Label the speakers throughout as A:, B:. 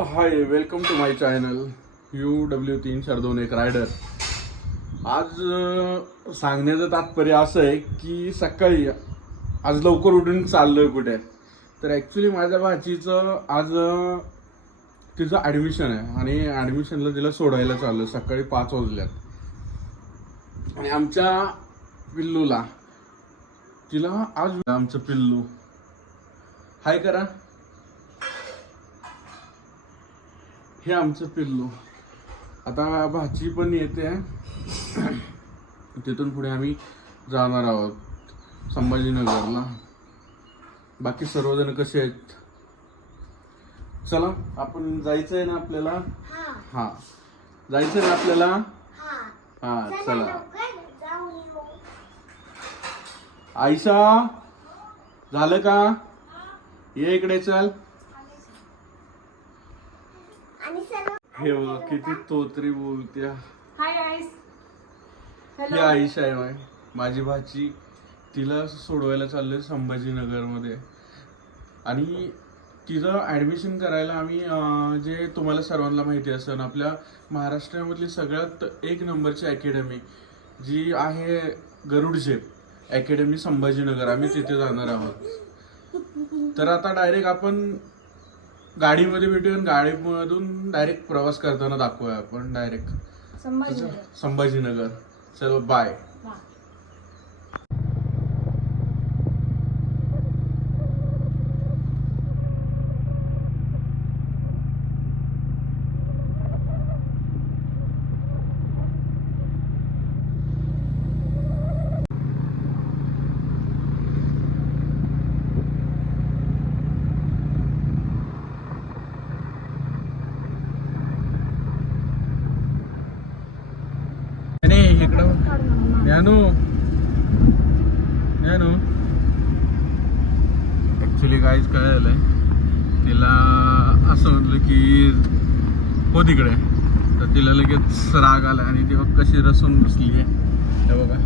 A: Hi welcome to my channel U W तीन चार दोन एक रायडर आज सांगण्याचं तात्पर्य असं आहे की सकाळी आज लवकर उठून चाललोय कुठे. तर ॲक्च्युली माझ्या भाचीचं आज तिचं ॲडमिशन आहे आणि ॲडमिशनला तिला सोडायला चाललो सकाळी पाच वाजल्यात. आणि आमच्या पिल्लूला तिला आज आमचं पिल्लू. हाय करा. हे आमचं पिल्लू. आता भाची पण येते. तिथून पुढे आम्ही जाणार आहोत संभाजीनगरला. बाकी सर्वजण कसे आहेत? चला आपण जायचं आहे ना आपल्याला?
B: हा.
A: हा. जायचं ना आपल्याला?
B: हा. चला
A: चला
B: लवकर जाऊन येऊ
A: आईशा झालं का? ये इकडे चल. हे बघ किती तोतरी बोलत्या.
C: आईस
A: ही आईशा आहे माय माझी भाची तिला सोडवायला चाललोय संभाजीनगरमध्ये. आणि तिचं ॲडमिशन करायला आम्ही जे तुम्हाला सर्वांना माहिती असेल आपल्या महाराष्ट्रामधली सगळ्यात एक नंबरची अकॅडमी जी आहे गरुड झेप अकॅडमी संभाजीनगर आम्ही तिथे जाणार आहोत. तर आता डायरेक्ट आपण गाडीमध्ये भेटूया आणि गाडीमधून डायरेक्ट प्रवास करताना दाखवूया आपण डायरेक्ट
C: संभाजीनगर.
A: संभाजीनगर. चलो बाय
C: वा.
A: नाही इकडं ज्ञानू ज्ञानू ऍक्च्युली काहीच काय झालंय? तिला असं म्हटलं की हो तिकडे. तर तिला लगेच राग आला आणि ती बघ कशी रसून बसली आहे. बघा.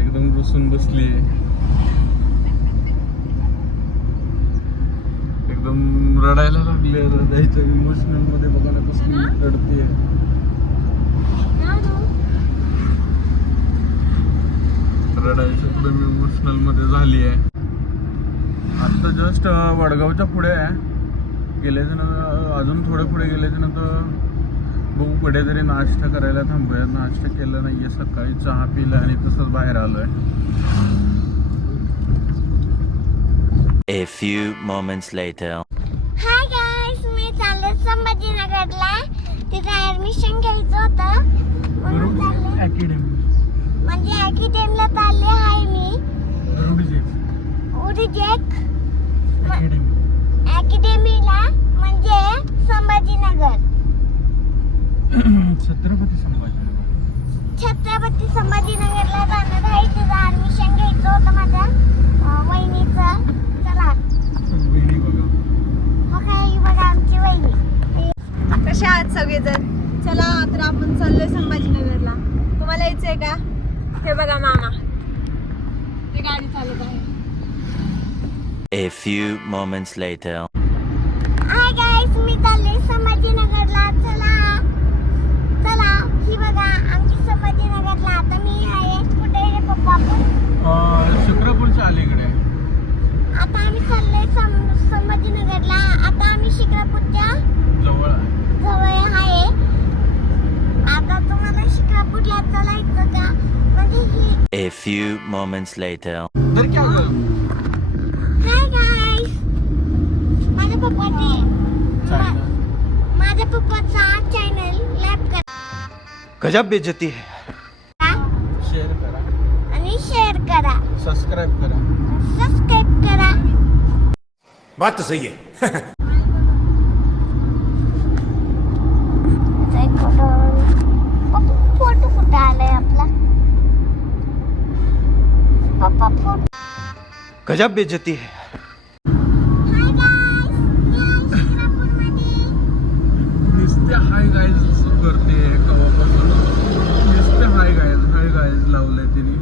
A: एकदम रुसून बसली आहे. एकदम रडायला लागली हृदयाच्या इमोशनलमध्ये बघा ना? कसली रडते रडायचं एकदम इमोशनलमध्ये झाली आहे. आता जस्ट वडगावच्या पुढे आहे. गेल्याच्यानंतर अजून थोडे पुढे गेल्याच्यानंतर बघू पुढे तरी नाश्ता करायला थांबूया. नाश्ता केला नाहीये सकाळी चहा पिला आणि तसंच बाहेर आलोय.
D: A few moments later.
B: Hi guys मी चालले संभाजीनगरला. तिथे ऍडमिशन घ्यायचं होतं. म्हणून चालले.
A: अकॅडमी
B: म्हणजे अकॅडमीला चालले आहे मी. उडीजेक
A: अकॅडमी
B: अकॅडमीला म्हणजे संभाजीनगर.
A: छत्रपती संभाजी
B: छत्रपती संभाजीनगरला जाणार आहे. तिथं ऍडमिशन घ्यायचं होतं माझ्या वहिनीचं. चला.
A: बहिणी बघा.
B: हो काय ही बघा आमची वहिनी.
C: कशा आहात सगळेजण? चला तर आपण चाललोय संभाजीनगरला. तुम्हाला यायचंय का? हे बघा मामा. ते गाडी चालत आहे.
D: A few moments later.
B: Hi guys मी चालले संभाजीनगरला. चला. चला. ही बघा आमची संभाजीनगरला. आता मी आहे. कुठे आहे रे पप्पा आपण?
A: शुक्रपूरच्या अलीकडे.
B: आता आम्ही चाललोय सं- संभाजीनगरला. आता आम्ही शिक्रापूरच्या
A: जवळ आहे
B: जवळ आहे आता तुम्हाला शिक्रापूरला चालायचं का म्हणजे ही
D: A few moments later.
A: तर क्या गं?
B: हाय गाईस माझ्या पप्पाने
A: चायना
B: माझ्या पप्पाचा चॅनल लॅब करा
E: गजब बेइज्जती है।
A: शेअर करा.
B: आणि शेअर करा.
A: सबस्क्राईब करा.
B: सबस्क्राईब करा.
E: बात तो सही है
B: त्याचा एक फोटो पप्पा फोटो कुठं आलाय आपला पप्पा फोटो
E: गजब बेइज्जती है।
B: हाय
A: गाईज करते कवापासून. नुसते हाय गाईज हाय लावलंय तिने.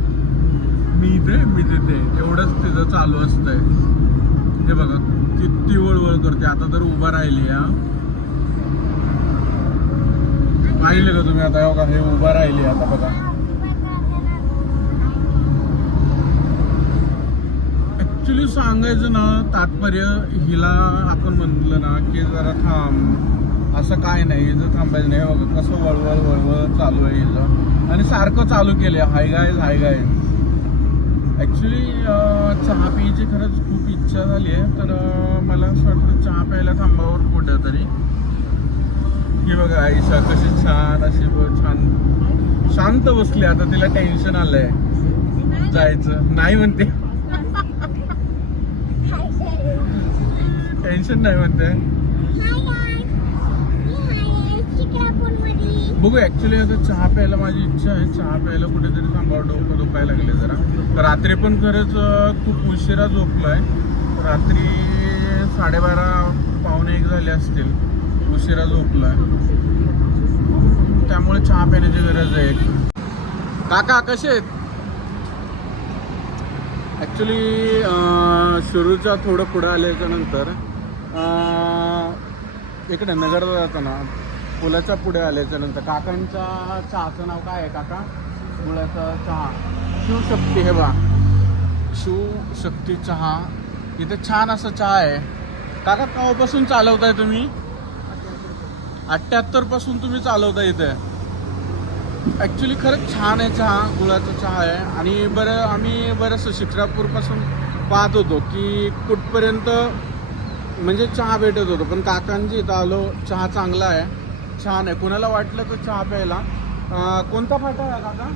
A: मी मी तिथे. एवढंच तिथं चालू असतंय. हे बघा किती वळवळ करते. आता तर उभा राहिली हा. पाहिले का तुम्ही आता? बघा हे उभा राहिली आता बघा. ॲक्च्युली सांगायचं ना तात्पर्य हिला आपण म्हणलं ना की जरा थांब. असं काय नाही हिचं थांबायचं नाही. बघा कसं वळवळ वळवळ चालू आहे हिचं आणि सारखं चालू केले हाय गाय हाय गाय ॲक्च्युली चहा प्यायची खरंच खूप इच्छा झाली आहे. तर मला असं वाटतं चहा प्यायला थांबावर कुठं तरी ही बघा आईशा कशी छान अशी छान. शांत बसली. आता तिला टेन्शन आलंय. जायचं. नाही म्हणते. टेन्शन नाही म्हणते. बघू ऍक्च्युली आता चहा प्यायला माझी इच्छा आहे. चहा प्यायला कुठेतरी थांबावं डोकं दुखायला लागले जरा. रात्री पण खरंच खूप उशिरा झोपलाय. रात्री साडेबारा पावणे एक झाले असतील. उशिरा झोपलाय. त्यामुळे चहा पिण्याची गरज आहे. काका कसे आहेत? ॲक्च्युली सुरूचा थोडं पुढं आल्याच्यानंतर इकडे नगरला जाताना पुलाच्या पुढे आल्याच्यानंतर काकांच्या चहाचं नाव काय आहे काका? गुळाचा चहा. शिवशक्ती हे बा शिवशक्ती चहा. इथे छान असं चहा आहे. काका केव्हापासून चालवताय तुम्ही? अठ्ठ्याहत्तरपासून तुम्ही चालवता इथे. ॲक्च्युली खरंच छान आहे चहा. गुळाचा चहा आहे. आणि बरं आम्ही बरंच शिक्रापूरपासून पाहत होतो की कुठपर्यंत म्हणजे चहा भेटत होतो पण काकांची इथं आलो चहा चांगला आहे छान आहे. कोणाला वाटलं तर चहा प्यायला? कोणता फाटा आहे काका?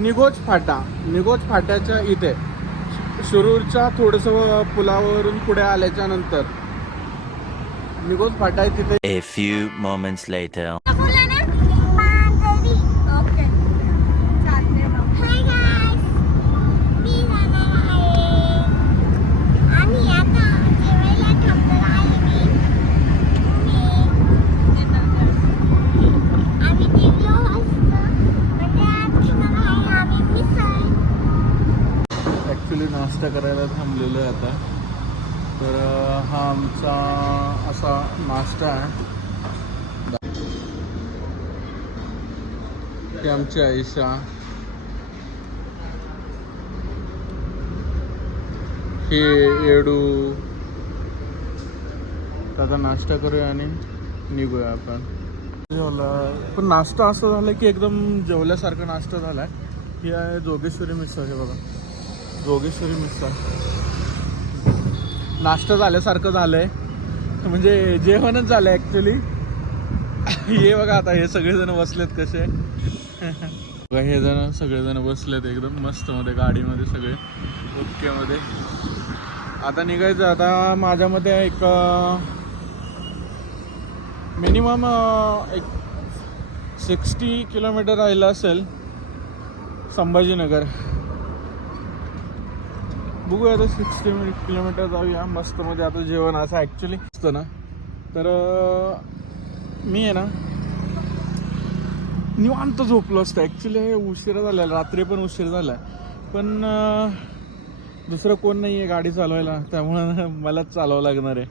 A: निगोज फाटा. निगोज फाट्याच्या इथे. शिरूरच्या थोडंसं पुलावरून पुढे आल्याच्यानंतर. निगोज फाटा आहे तिथे.
D: A few moments later.
A: नाश्ता करायला थांबलेलो आहे आता. तर हा आमचा असा नाश्ता आहे. ते आमची आयशा हे येडू. आता नाश्ता करूया आणि निघूया आपण. जेवला. पण नाश्ता असं झालं की एकदम जेवल्यासारखा नाश्ता झाला आहे ही आहे जोगेश्वरी मिसळ हे बघा. जोगेश्वरी मिसळ. नाश्ता झाल्यासारखं झालंय. म्हणजे जेवणच झालं ॲक्च्युली हे बघा आता हे सगळेजण बसलेत कसे. बघा हे जण सगळेजण बसलेत एकदम मस्त मध्ये गाडीमध्ये सगळे. ओके मध्ये. आता निघायचं आता माझ्या मते एक मिनिमम एक सिक्स्टी किलोमीटर राहिलं असेल संभाजीनगर. बघूया आता सिक्स्टी किलोमीटर जाऊया. मस्त मध्ये आता जेवण असं ॲक्च्युली असतं ना. तर मी आहे ना निवांत झोपलो असतं. ॲक्च्युली उशीर झाला रात्री पण उशीर झाला. पण दुसरं कोण नाही आहे गाडी चालवायला. त्यामुळं मलाच चालवावं लागणार आहे.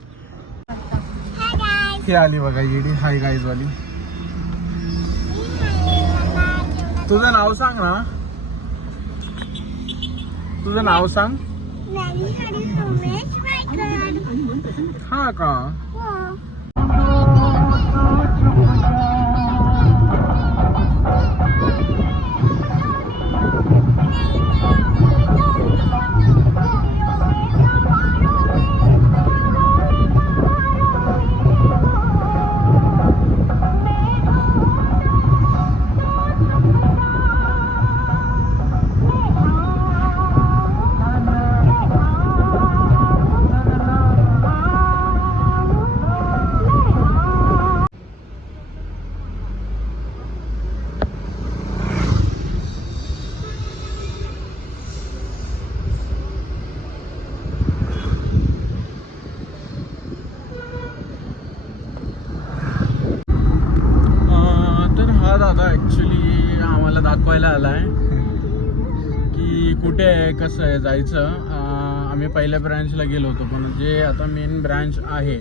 A: हे आली बघा येडी. हाय गाईजवाली तुझं नाव सांग ना. तुझं नाव सांग. हा का अं, तर हा दाखवायला आला आहे की कुठे आहे कसं आहे जायचं. आम्ही पहिल्या ब्रँचला गेलो होतो पण जे आता मेन ब्रँच आहे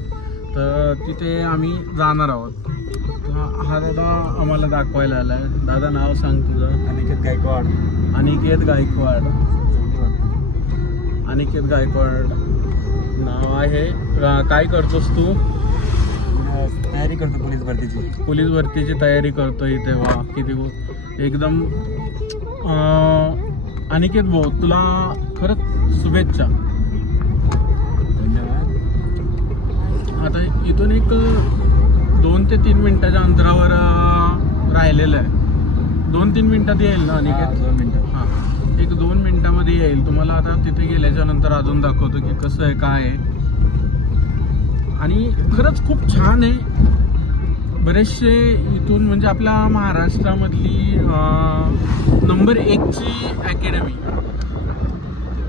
A: तर तिथे आम्ही जाणार आहोत. हा दादा आम्हाला दाखवायला आला आहे दादा नाव सांग तुझं.
F: अनिकेत गायकवाड.
A: अनिकेत गायकवाड. अनिकेत गायकवाड. नाव आहे. काय करतोस तू?
F: करतो पोलीस भरतीची?
A: पोलीस भरतीची तयारी करतोय इथे वा किती गो- एकदम अं, अनिकेत भाऊ तुला खरंच शुभेच्छा.
F: धन्यवाद.
A: आता इथून एक दोन ते तीन मिनिटाच्या अंतरावर अं, राहिलेलं आहे. दोन तीन मिनिटात येईल ना
F: हा,
A: अनिकेत
F: दोन मिनिटं.
A: हां. एक दोन मिनिटामध्ये येईल. तुम्हाला आता तिथे गेल्याच्यानंतर अजून दाखवतो की कसं आहे काय आहे. आणि खरंच खूप छान आहे. बरेचसे इथून म्हणजे आपल्या महाराष्ट्रामधली नंबर एकची अकॅडमी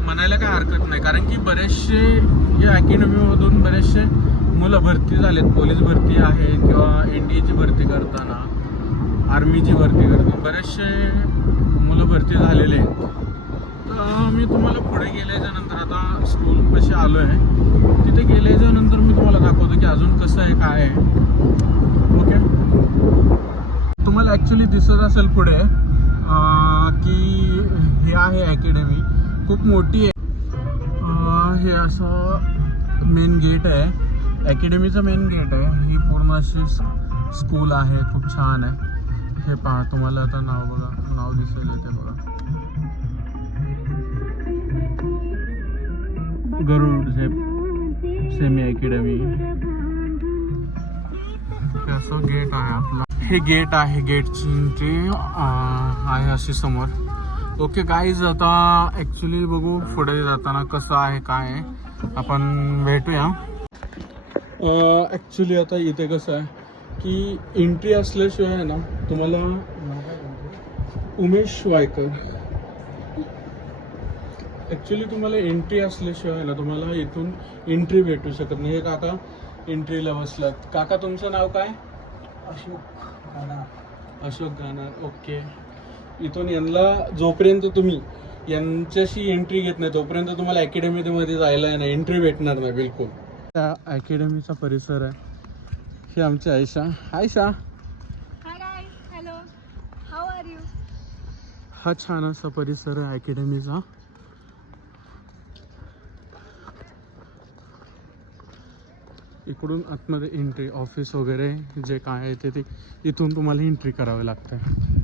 A: म्हणायला काय हरकत नाही. कारण की बरेचसे या अकॅडमीमधून बरेचसे मुलं भरती झालेत. पोलीस भरती आहे किंवा एन डी एची भरती करताना आर्मीची भरती करताना. बरेचसे मुलं भरती झालेले आहेत. तर मी तुम्हाला पुढे गेल्याच्यानंतर आता स्कूल कशी आलो आहे तिथे गेल्याच्यानंतर मी तुम्हाला दाखवतो की अजून कसं आहे काय आहे. ओके? तुम्हाला ॲक्च्युली दिसत असेल पुढे की हे आहे अकॅडमी खूप मोठी आहे. हे असं मेन गेट आहे. अकॅडमीचं मेन गेट आहे. ही पूर्ण अशी स्कूल आहे. खूप छान आहे. हे पहा तुम्हाला आता नाव बघा. नाव दिसेल इथे बघा. गरुड झेप सेमी अकॅडमी हे असं गेट आहे आपला. हे गेट आहे गेटची एंट्री आहे अशी समोर. ओके गाईज आता ॲक्च्युली बघू पुढे जाताना कसं आहे काय आहे. आपण भेटूया. ॲक्च्युली आता इथे कसं आहे की एंट्री असल्याशिवाय आहे ना तुम्हाला उमेश वायकर. ॲक्च्युली तुम्हाला एंट्री असल्याशिवाय ना तुम्हाला इथून एंट्री भेटू शकत नाही. हे काका एंट्रीला बसलात काका तुमचं नाव काय? अशोक गाणार. ओके इथून यांना जोपर्यंत तुम्ही यांच्याशी एंट्री घेत नाही तोपर्यंत तुम्हाला अकॅडमीमध्ये जायला आहे ना एंट्री भेटणार नाही बिलकुल. त्या अकॅडमीचा परिसर आहे. ही आमची Ayesha. Ayesha.
C: Hi guys hello how are you
A: हा छान असा परिसर आहे अकॅडमीचा इकडून आतमध्ये एंट्री ऑफिस वगैरे जे काय आहे ते ते इथून तुम्हाला एंट्री करावे लागते.